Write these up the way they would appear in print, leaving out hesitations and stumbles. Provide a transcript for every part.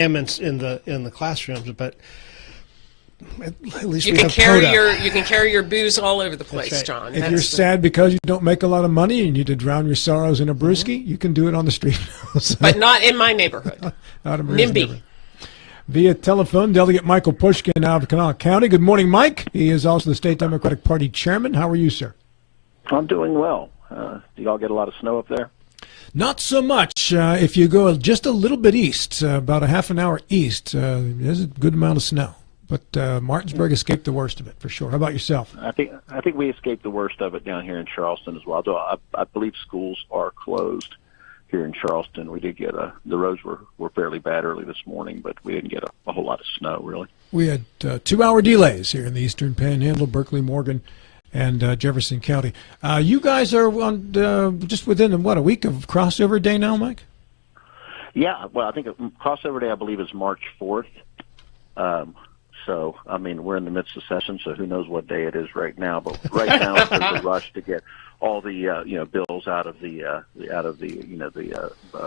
in the classrooms, but at least you we can have carry POTA. you can carry your booze all over the place, right. John. If you're sad because you don't make a lot of money and you need to drown your sorrows in a brewski, you can do it on the street. So, but not in my neighborhood. not in Maria's NIMBY. neighborhood. Via telephone, Delegate Michael Pushkin out of Kanawha County. Good morning, Mike. He is also the State Democratic Party chairman. How are you, sir? I'm doing well. Do y'all get a lot of snow up there? Not so much. If you go just a little bit east, about a half an hour east, there's a good amount of snow. But Martinsburg escaped the worst of it, for sure. How about yourself? I think we escaped the worst of it down here in Charleston as well. Though I believe schools are closed here in Charleston. We did get the roads were fairly bad early this morning, but we didn't get a whole lot of snow, really. We had 2-hour delays here in the Eastern Panhandle, Berkeley, Morgan, and Jefferson County. You guys are on just within, a week of crossover day now, Mike? Yeah, well, I think crossover day, I believe, is March 4th. So, I mean, we're in the midst of session, so who knows what day it is right now. But right now, there's a rush to get all the bills out of the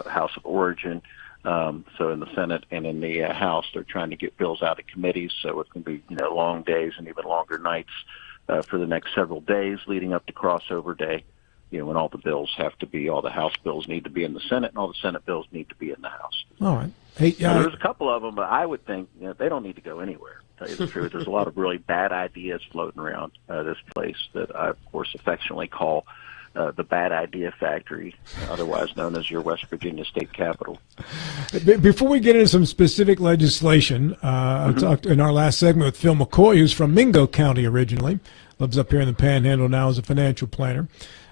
House of Origin. So in the Senate and in the House, they're trying to get bills out of committees. So it's going to be long days and even longer nights for the next several days leading up to crossover day. When all the bills have to be, all the House bills need to be in the Senate, and all the Senate bills need to be in the House. All right. Hey, there's a couple of them, but I would think they don't need to go anywhere. To tell you the truth, there's a lot of really bad ideas floating around this place that I, of course, affectionately call the Bad Idea Factory, otherwise known as your West Virginia state capitol. Before we get into some specific legislation, I talked in our last segment with Phil McCoy, who's from Mingo County originally, lives up here in the Panhandle now as a financial planner.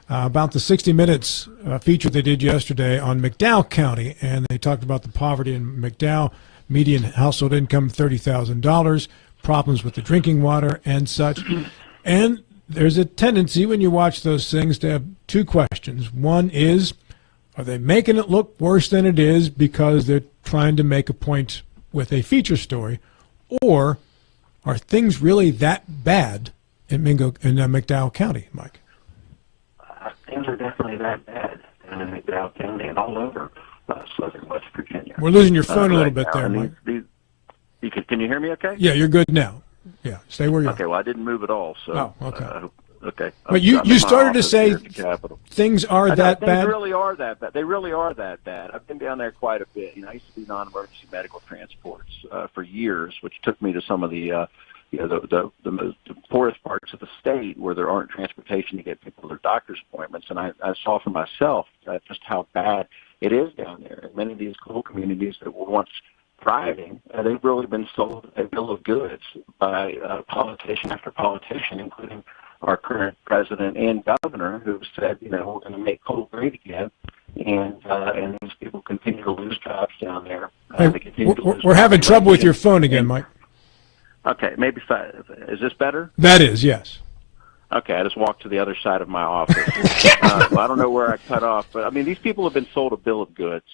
About the 60 Minutes feature they did yesterday on McDowell County, and they talked about the poverty in McDowell, median household income $30,000, problems with the drinking water and such. And there's a tendency when you watch those things to have two questions. One is, are they making it look worse than it is because they're trying to make a point with a feature story, or are things really that bad in McDowell County, Mike? Things are definitely that bad in McDowell County and all over southern West Virginia. We're losing your phone a little bit there, Mike. Can you hear me okay? Yeah, you're good now. Yeah, stay where you are. Okay, well, I didn't move at all. So, okay. Okay. But you started to say things are that bad? They really are that bad. They really are that bad. I've been down there quite a bit. I used to do non-emergency medical transports for years, which took me to some of the the poorest parts of the state where there aren't transportation to get people to their doctor's appointments. And I saw for myself just how bad it is down there. And many of these coal communities that were once thriving, they've really been sold a bill of goods by politician after politician, including our current president and governor, who said, we're going to make coal great again. And these people continue to lose jobs down there. We're having trouble with your phone again, Mike. Okay, maybe is this better? That is, yes. Okay, I just walked to the other side of my office. I don't know where I cut off, but I mean, these people have been sold a bill of goods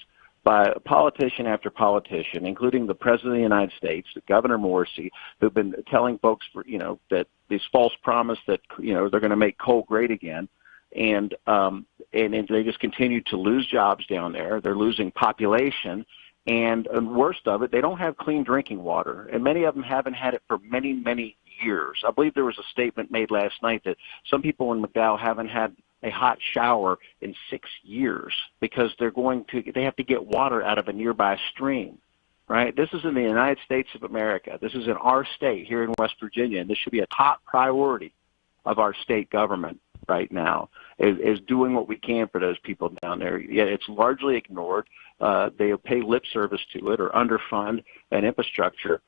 by politician after politician, including the President of the United States, Governor Morrissey, who've been telling folks that these false promise that they're going to make coal great again, and they just continue to lose jobs down there. They're losing population. And worst of it, they don't have clean drinking water, and many of them haven't had it for many, many years. I believe there was a statement made last night that some people in McDowell haven't had a hot shower in 6 years because they have to get water out of a nearby stream, right? This is in the United States of America. This is in our state here in West Virginia, and this should be a top priority of our state government right now, is doing what we can for those people down there. Yet it's largely ignored. They pay lip service to it or underfund an infrastructure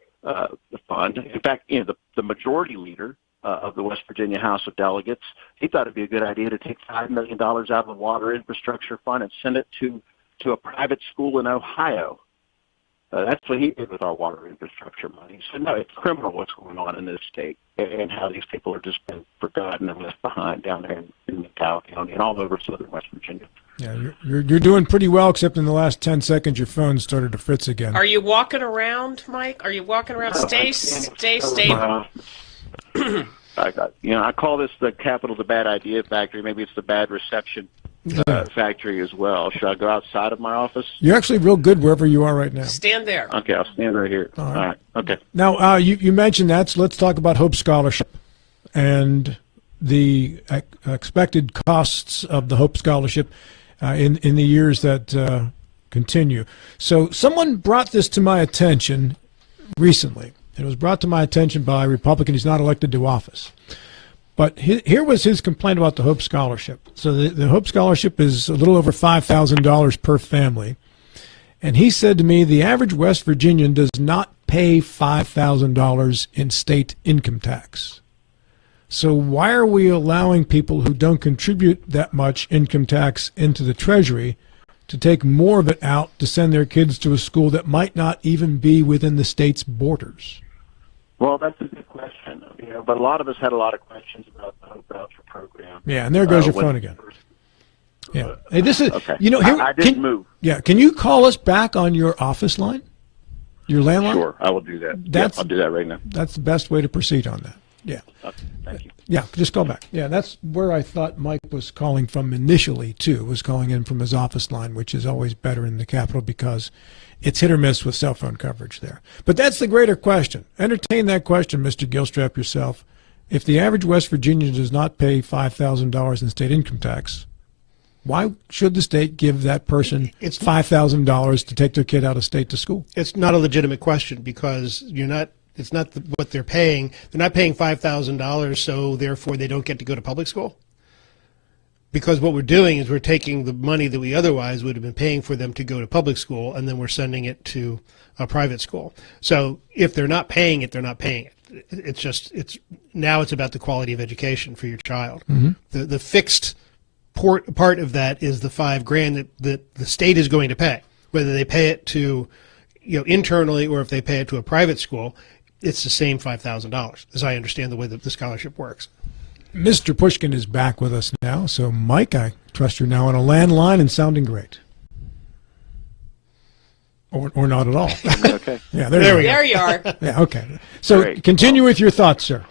fund. In fact, the majority leader of the West Virginia House of Delegates, he thought it'd be a good idea to take $5 million out of the water infrastructure fund and send it to a private school in Ohio. That's what he did with our water infrastructure money. So, no, it's criminal what's going on in this state and how these people are just been forgotten and left behind down there in McDowell County and all over southern West Virginia. Yeah, you're doing pretty well, except in the last 10 seconds your phone started to fritz again. Are you walking around, Mike? Are you walking around? Stay stable. I call this the capital, the bad idea factory. Maybe it's the bad reception factory as well. Should I go outside of my office? You're actually real good wherever you are right now. Stand there. Okay, I'll stand right here. All right. Okay. Now, you mentioned that, so let's talk about Hope Scholarship and the expected costs of the Hope Scholarship in the years that continue. So someone brought this to my attention recently. It was brought to my attention by a Republican. He's not elected to office. But here was his complaint about the Hope Scholarship. So the Hope Scholarship is a little over $5,000 per family. And he said to me, the average West Virginian does not pay $5,000 in state income tax. So why are we allowing people who don't contribute that much income tax into the Treasury to take more of it out to send their kids to a school that might not even be within the state's borders? Well, that's a good question. But a lot of us had a lot of questions about the Hope Voucher program. Yeah, and there goes your phone again. Yeah. Hey, this is okay. Here, I didn't move. Yeah, can you call us back on your office line, your landline? Sure, I will do that. I'll do that right now. That's the best way to proceed on that. Yeah. Okay, thank you. Yeah, just call back. Yeah, that's where I thought Mike was calling from initially, too, was calling in from his office line, which is always better in the Capitol because it's hit or miss with cell phone coverage there. But that's the greater question. Entertain that question, Mr. Gilstrap, yourself. If the average West Virginian does not pay $5,000 in state income tax, why should the state give that person $5,000 to take their kid out of state to school? It's not a legitimate question because it's not what they're paying. They're not paying $5,000, so therefore they don't get to go to public school. Because what we're doing is we're taking the money that we otherwise would have been paying for them to go to public school, and then we're sending it to a private school. So if they're not paying it, they're not paying it. Now it's about the quality of education for your child. Mm-hmm. The fixed part of that is the $5,000 that the state is going to pay, whether they pay it to internally or if they pay it to a private school. It's the same $5,000, as I understand the way that the scholarship works. Mr. Pushkin is back with us now. So, Mike, I trust you're now on a landline and sounding great. Or not at all. Okay. Yeah, there you are. Yeah, okay. So, Great. Continue with your thoughts, sir.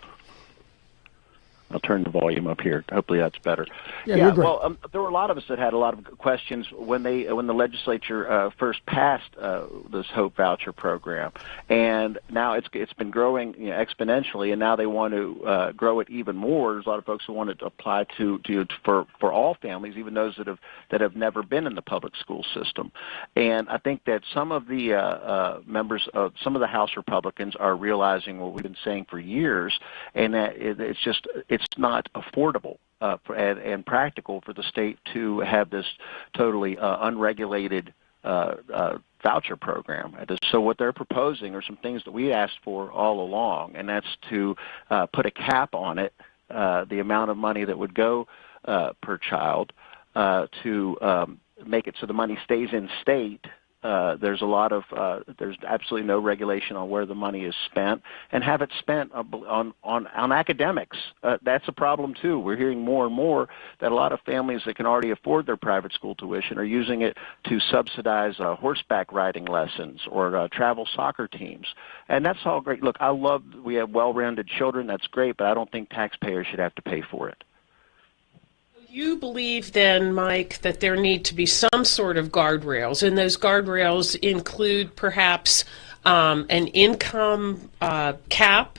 I'll turn the volume up here. Hopefully that's better. Yeah, you're great. Well, there were a lot of us that had a lot of questions when the legislature first passed this Hope Voucher program, and now it's been growing exponentially, and now they want to grow it even more. There's a lot of folks who want it to apply for all families, even those that have never been in the public school system. And I think that some of the members of some of the House Republicans are realizing what we've been saying for years, and that it's not affordable and practical for the state to have this totally unregulated voucher program. So what they're proposing are some things that we asked for all along, and that's to put a cap on it, the amount of money that would go per child, to make it so the money stays in state. There's absolutely no regulation on where the money is spent, and have it spent on academics. That's a problem too. We're hearing more and more that a lot of families that can already afford their private school tuition are using it to subsidize horseback riding lessons or travel soccer teams, and that's all great. Look, we have well-rounded children. That's great, but I don't think taxpayers should have to pay for it. You believe then, Mike, that there need to be some sort of guardrails, and those guardrails include perhaps an income cap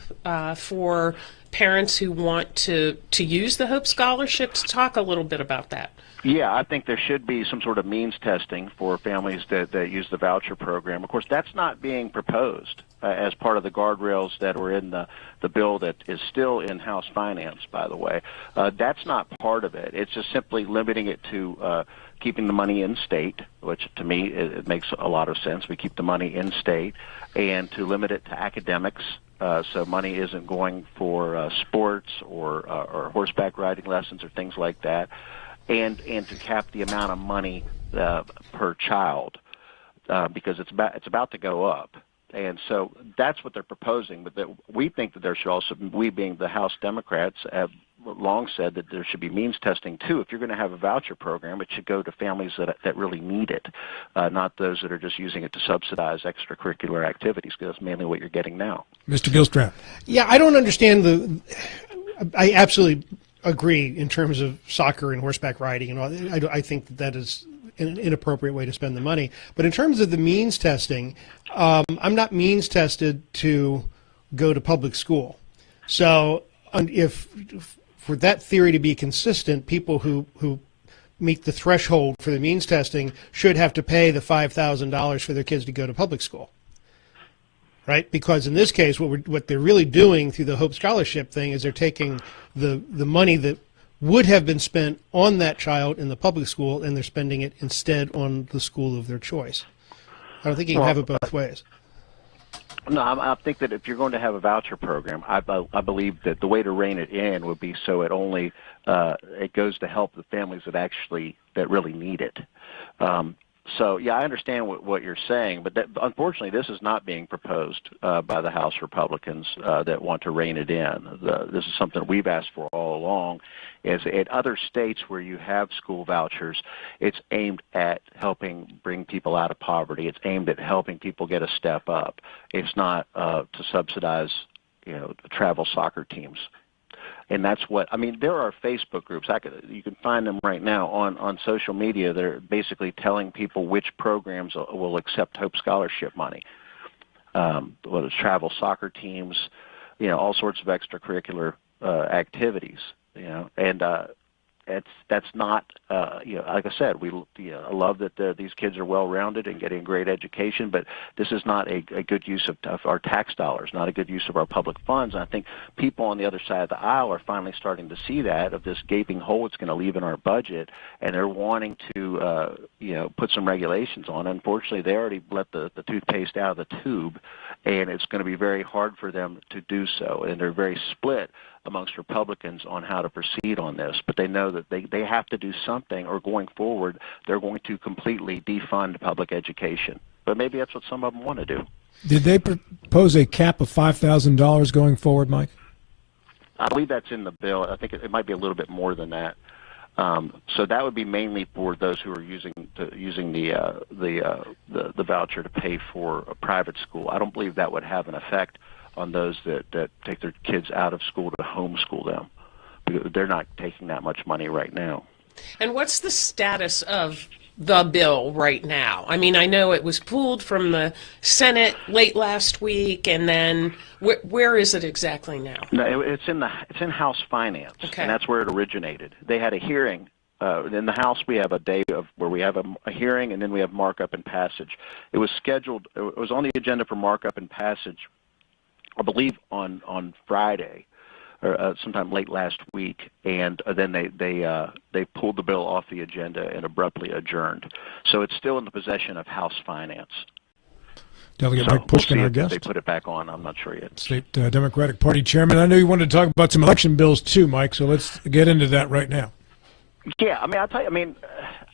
for parents who want to use the Hope Scholarship. Talk a little bit about that. Yeah, I think there should be some sort of means testing for families that use the voucher program. Of course, that's not being proposed as part of the guardrails that were in the bill that is still in House Finance, by the way. That's not part of it. It's just simply limiting it to keeping the money in state, which to me it makes a lot of sense. We keep the money in state, and to limit it to academics. So money isn't going for sports or horseback riding lessons or things like that. And to cap the amount of money per child, because it's about to go up, and so that's what they're proposing. But we think that there should also, we being the House Democrats, have long said that there should be means testing too. If you're going to have a voucher program, it should go to families that really need it, not those that are just using it to subsidize extracurricular activities, because that's mainly what you're getting now. Mr. Gilstrap. Yeah, I don't understand I absolutely agree in terms of soccer and horseback riding and all. I think that is an inappropriate way to spend the money. But in terms of the means testing, I'm not means tested to go to public school. So if for that theory to be consistent, people who meet the threshold for the means testing should have to pay the $5,000 for their kids to go to public school. Right? Because in this case, what they're really doing through the Hope Scholarship thing is they're taking the money that would have been spent on that child in the public school, and they're spending it instead on the school of their choice. I don't think you can have it both ways. No, I think that if you're going to have a voucher program, I believe that the way to rein it in would be so it only it goes to help the families that really need it. So, yeah, I understand what you're saying, but unfortunately this is not being proposed by the House Republicans that want to rein it in. This is something we've asked for all along. Is in other states where you have school vouchers, it's aimed at helping bring people out of poverty. It's aimed at helping people get a step up. It's not to subsidize, travel soccer teams. And that's what I mean. There are Facebook groups. You can find them right now on social media. They're basically telling people which programs will accept Hope Scholarship money. Whether it's travel soccer teams, all sorts of extracurricular activities. And that's not, like I said, I love that these kids are well-rounded and getting great education, but this is not a good use of our tax dollars, not a good use of our public funds. And I think people on the other side of the aisle are finally starting to see that, of this gaping hole it's going to leave in our budget, and they're wanting to, put some regulations on. Unfortunately, they already let the toothpaste out of the tube, and it's going to be very hard for them to do so. And they're very split amongst Republicans on how to proceed on this, but they know that they have to do something, or going forward they're going to completely defund public education. But maybe that's what some of them want to do. Did they propose a cap of $5,000 going forward, Mike? I believe that's in the bill. I think it might be a little bit more than that. So that would be mainly for those who are using the voucher to pay for a private school. I don't believe that would have an effect on those that take their kids out of school to homeschool them, because they're not taking that much money right now. And what's the status of the bill right now? I mean, I know it was pulled from the Senate late last week, and then where is it exactly now? No, it's in House Finance, okay. And that's where it originated. They had a hearing. In the House, we have a day where we have a hearing, and then we have markup and passage. It was scheduled. It was on the agenda for markup and passage, I believe, on Friday, or sometime late last week, and then they pulled the bill off the agenda and abruptly adjourned. So it's still in the possession of House Finance. Delegate Mike Pushkin, our guest. They put it back on. I'm not sure yet. State Democratic Party Chairman. I know you wanted to talk about some election bills too, Mike, so let's get into that right now. Yeah, I'll tell you,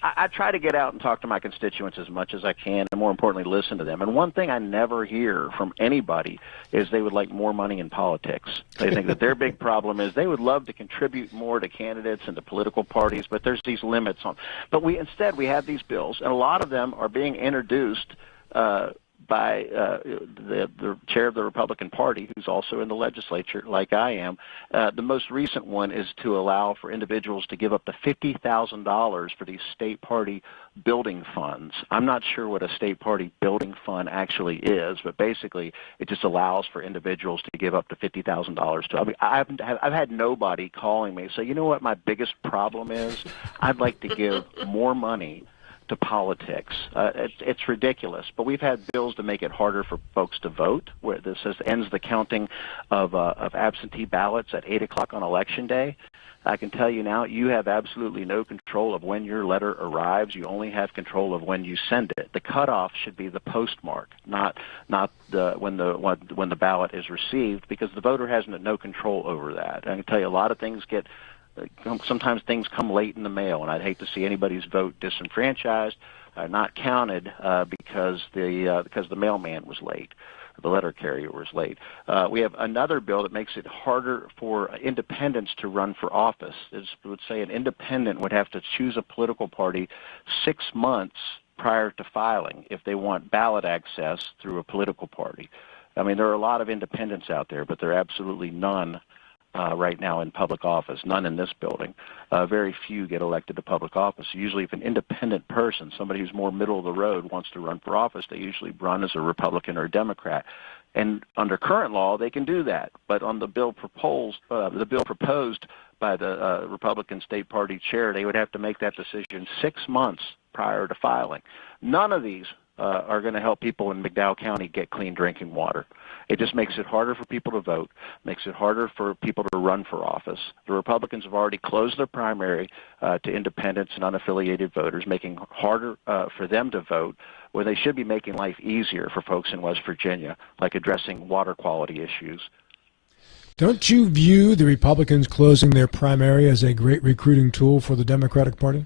I try to get out and talk to my constituents as much as I can, and more importantly, listen to them. And one thing I never hear from anybody is they would like more money in politics. They think that their big problem is they would love to contribute more to candidates and to political parties, but there's these limits on. But instead we have these bills, and a lot of them are being introduced by the chair of the Republican Party, who's also in the legislature like I am. The most recent one is to allow for individuals to give up to $50,000 for these state party building funds. I'm not sure what a state party building fund actually is, but basically it just allows for individuals to give up to $50,000 to. I've had nobody calling me and say, you know what my biggest problem is? I'd like to give more money to politics. It's ridiculous. But we've had bills to make it harder for folks to vote, where this ends the counting of absentee ballots at 8 o'clock on Election Day. I can tell you now, you have absolutely no control of when your letter arrives. You only have control of when you send it. The cutoff should be the postmark, not when the ballot is received, because the voter has no control over that. I can tell you a lot of things sometimes things come late in the mail, and I'd hate to see anybody's vote disenfranchised, not counted because the mailman was late, or the letter carrier was late. We have another bill that makes it harder for independents to run for office. It would say an independent would have to choose a political party 6 months prior to filing if they want ballot access through a political party. I mean, there are a lot of independents out there, but there are absolutely none right now in public office, none in this building. Very few get elected to public office. Usually if an independent person, somebody who's more middle of the road, wants to run for office, they usually run as a Republican or a Democrat. And under current law, they can do that. But on the bill proposed by the Republican State Party chair, they would have to make that decision 6 months prior to filing. None of these are going to help people in McDowell County get clean drinking water. It just makes it harder for people to vote, makes it harder for people to run for office. The Republicans have already closed their primary to independents and unaffiliated voters, making harder for them to vote, where they should be making life easier for folks in West Virginia, like addressing water quality issues. Don't you view the Republicans closing their primary as a great recruiting tool for the Democratic Party?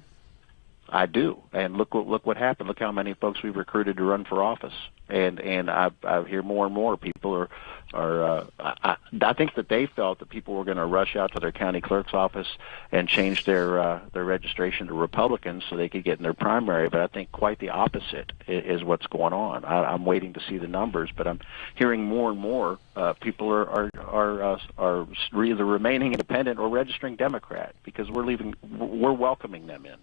I do, and look what happened. Look how many folks we've recruited to run for office, and I hear more and more people I think that they felt that people were going to rush out to their county clerk's office and change their registration to Republicans so they could get in their primary. But I think quite the opposite is what's going on. I'm waiting to see the numbers, but I'm hearing more and more people are either remaining independent or registering Democrat because we're welcoming them in.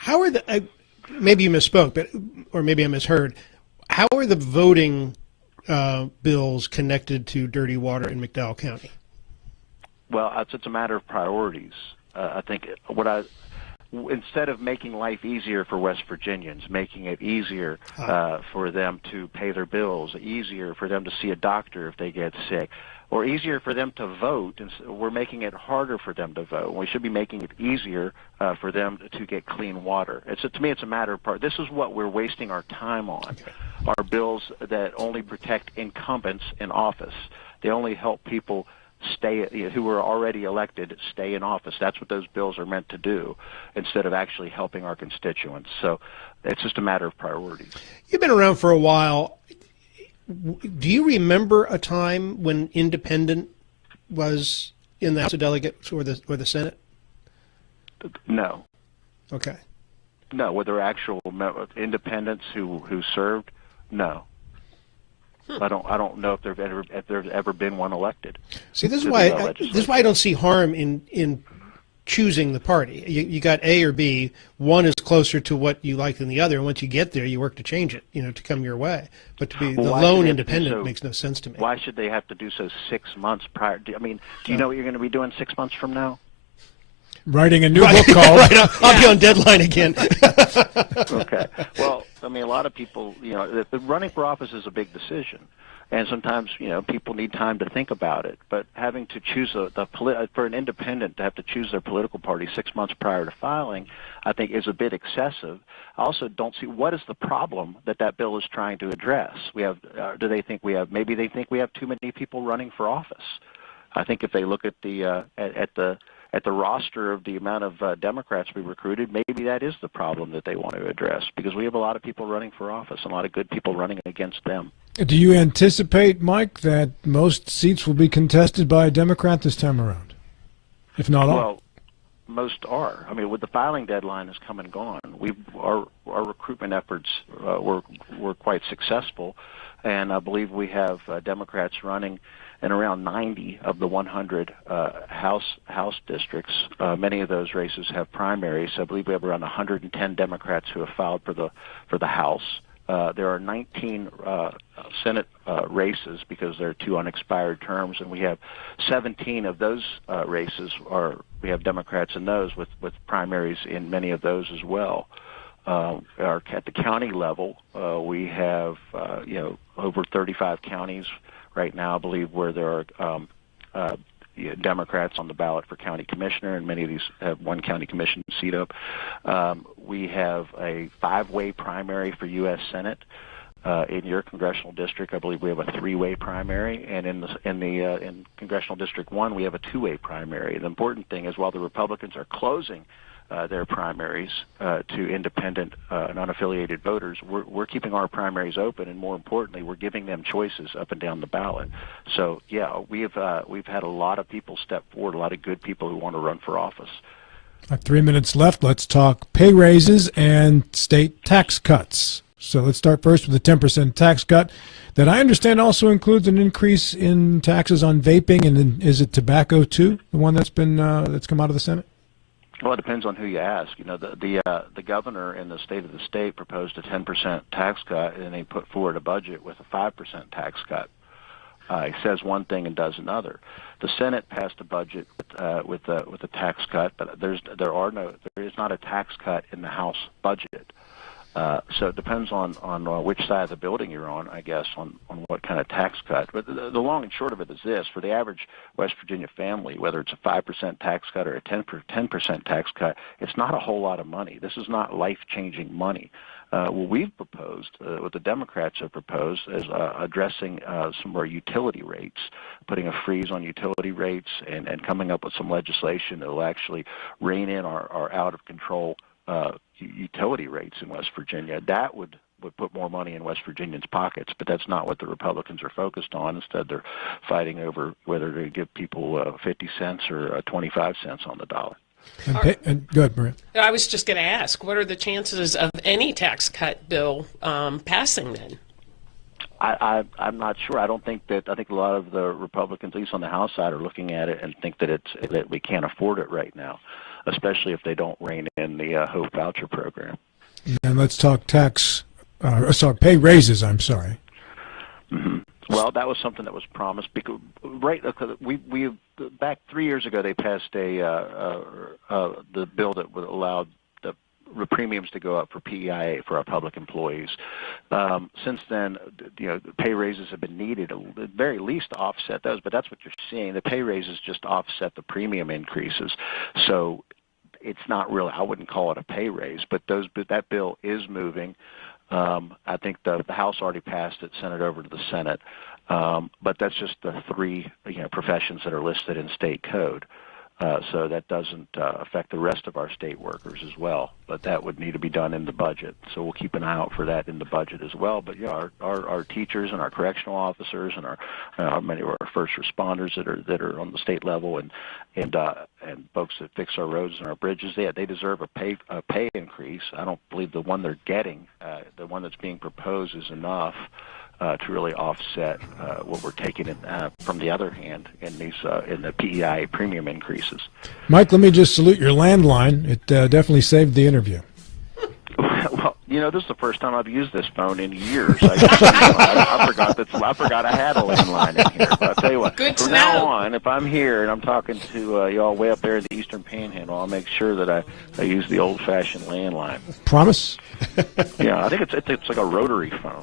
How are maybe you misspoke, or maybe I misheard. How are the voting bills connected to dirty water in McDowell County? Well, it's a matter of priorities. I think instead of making life easier for West Virginians, making it easier for them to pay their bills, easier for them to see a doctor if they get sick, or easier for them to vote, and we're making it harder for them to vote. We should be making it easier for them to get clean water. To me, it's a matter of this is what we're wasting our time on. Okay. Are bills that only protect incumbents in office. They only help people who are already elected stay in office. That's what those bills are meant to do, instead of actually helping our constituents. So it's just a matter of priorities. You've been around for a while. Do you remember a time when independent was in the House of Delegates or the Senate? No. Okay. No, were there actual independents who served? No. I don't know if there's ever been one elected. See, this is why I don't see harm in choosing the party. You got A or B. One is closer to what you like than the other, and once you get there, you work to change it, to come your way. But to be the lone independent makes no sense to me. Why should they have to do so 6 months prior? Do you know what you're going to be doing 6 months from now? Writing a new book called. Right, I'll be on deadline again. Okay. Well, a lot of people, running for office is a big decision. And sometimes, people need time to think about it. But having to choose for an independent to have to choose their political party 6 months prior to filing, I think is a bit excessive. I also don't see what is the problem that bill is trying to address. Maybe they think we have too many people running for office. I think if they look at the roster of the amount of Democrats we recruited, maybe that is the problem that they want to address, because we have a lot of people running for office and a lot of good people running against them. Do you anticipate, Mike, that most seats will be contested by a Democrat this time around, if not all? Well, most are. With the filing deadline has come and gone, our recruitment efforts were quite successful, and I believe we have Democrats running in around 90 of the 100 House districts. Many of those races have primaries. So I believe we have around 110 Democrats who have filed for the House. There are 19 Senate races because there are 2 unexpired terms, and we have 17 of those races we have Democrats in those with primaries in many of those as well. At the county level, we have over 35 counties right now, I believe, where there are Democrats on the ballot for county commissioner, and many of these have one county commission seat up. We have a 5-way primary for U.S. Senate. In your congressional district, I believe we have a 3-way primary, and in Congressional District 1, we have a 2-way primary. The important thing is, while the Republicans are closing their primaries to independent and unaffiliated voters, we're keeping our primaries open, and more importantly, we're giving them choices up and down the ballot. So, yeah, we've had a lot of people step forward, a lot of good people who want to run for office. 3 minutes left. Let's talk pay raises and state tax cuts. So let's start first with the 10% tax cut that I understand also includes an increase in taxes on vaping, and then is it tobacco too, the one that's been that's come out of the Senate? Well, it depends on who you ask. You know, the governor in the state of the state proposed a 10% tax cut, and he put forward a budget with a 5% tax cut. He says one thing and does another. The Senate passed a budget with a tax cut, but there is not a tax cut in the House budget. So it depends on which side of the building you're on, I guess, on what kind of tax cut. But the long and short of it is this: for the average West Virginia family, whether it's a 5% tax cut or a 10% tax cut, it's not a whole lot of money. This is not life-changing money. What we've proposed, what the Democrats have proposed, is addressing some of our utility rates, putting a freeze on utility rates, and coming up with some legislation that will actually rein in our out-of-control utility rates in West Virginia. That would put more money in West Virginians' pockets, but that's not what the Republicans are focused on. Instead, they're fighting over whether to give people 50 cents or 25 cents on the dollar. And go ahead, Maria. I was just going to ask, what are the chances of any tax cut bill passing then? I'm not sure. I think a lot of the Republicans, at least on the House side, are looking at it and think that we can't afford it right now, especially if they don't rein in the Hope voucher program. And let's talk pay raises. I'm sorry. Mm-hmm. Well, that was something that was promised because we back 3 years ago they passed the bill that would allow the premiums to go up for PEIA for our public employees. Since then, the pay raises have been needed at the very least to offset those, but that's what you're seeing. The pay raises just offset the premium increases. So it's not really, I wouldn't call it a pay raise, but that bill is moving. I think the House already passed it, sent it over to the Senate, but that's just the three professions that are listed in state code. So that doesn't affect the rest of our state workers as well, but that would need to be done in the budget. So we'll keep an eye out for that in the budget as well. But our teachers and our correctional officers and our many of our first responders that are on the state level and folks that fix our roads and our bridges, they deserve a pay increase. I don't believe the one they're getting, the one that's being proposed, is enough to really offset what we're taking from the other hand in the PEI premium increases. Mike, let me just salute your landline. It definitely saved the interview. Well, this is the first time I've used this phone in years. I forgot I had a landline in here. But I'll tell you what, from now on, if I'm here and I'm talking to y'all way up there in the Eastern Panhandle, I'll make sure that I use the old-fashioned landline. Promise? Yeah, I think it's like a rotary phone.